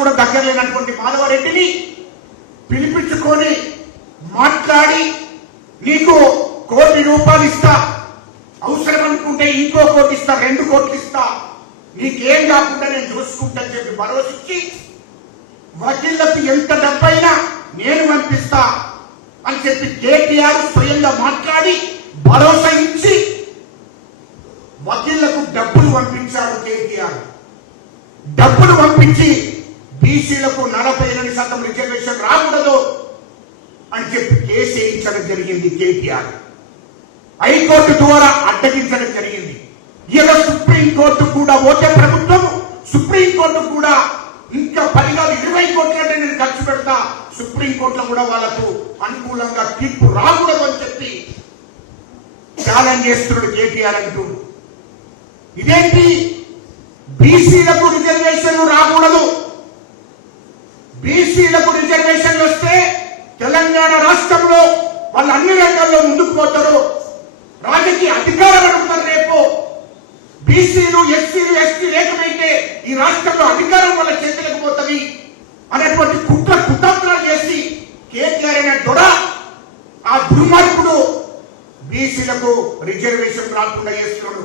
కూడా దగ్గర లేనటువంటి మాధవరెడ్డిని పిలిపించుకొని మాట్లాడి నీకు ₹1 కోటి ఇస్తా, అవసరం అనుకుంటే ఇంకో ₹1 కోటి ఇస్తా, ₹2 కోట్లు ఇస్తా, నీకేం కాకుండా నేను చూసుకుంటా అని చెప్పి భరోసా ఇచ్చి వకీళ్లకు ఎంత డబ్బైనా నేను పంపిస్తా అని చెప్పి కేటీఆర్ స్వయంగా మాట్లాడి భరోసా ఇచ్చి వకీళ్లకు డబ్బులు పంపించాడు. కేటీఆర్ డబ్బులు పంపించి బీసీలకు 48% రిజర్వేషన్ రాకూడదు అని చెప్పి కేసు వేయించడం జరిగింది. కేటీఆర్ హైకోర్టు ద్వారా అడ్డగించడం జరిగింది. ఇలా సుప్రీంకోర్టు కూడా ఓటే ప్రభుత్వం, సుప్రీంకోర్టు కూడా ఇంకా 20 కోట్లంటే నేను ఖర్చు పెడతా, సుప్రీంకోర్టులో కూడా వాళ్లకు అనుకూలంగా తీర్పు రాకూడదు అని చెప్పి ఛాలెంజ్ చేస్తున్నాడు కేటీఆర్ అంటూ. ఇదేంటి బీసీలకు రిజర్వేషన్లు రాకూడదు, బీసీలకు రిజర్వేషన్లు వస్తే తెలంగాణ రాష్ట్రంలో వాళ్ళు అన్ని రంగాల్లో ముందుకు పోతారు, రాజకీయ అధికారం అడుగుతారు, రేపు బీసీలు ఎస్సీలు ఎస్టీలు ఏకమైతే ఈ రాష్ట్రంలో అధికారం వాళ్ళ చేతులకు పోతుంది అనేటువంటి కుతంత్రాలు చేసి కేటీఆర్ అయిన దొడ ఆ దుర్మార్గుడు బీసీలకు రిజర్వేషన్ రాకుండా చేస్తున్నాడు.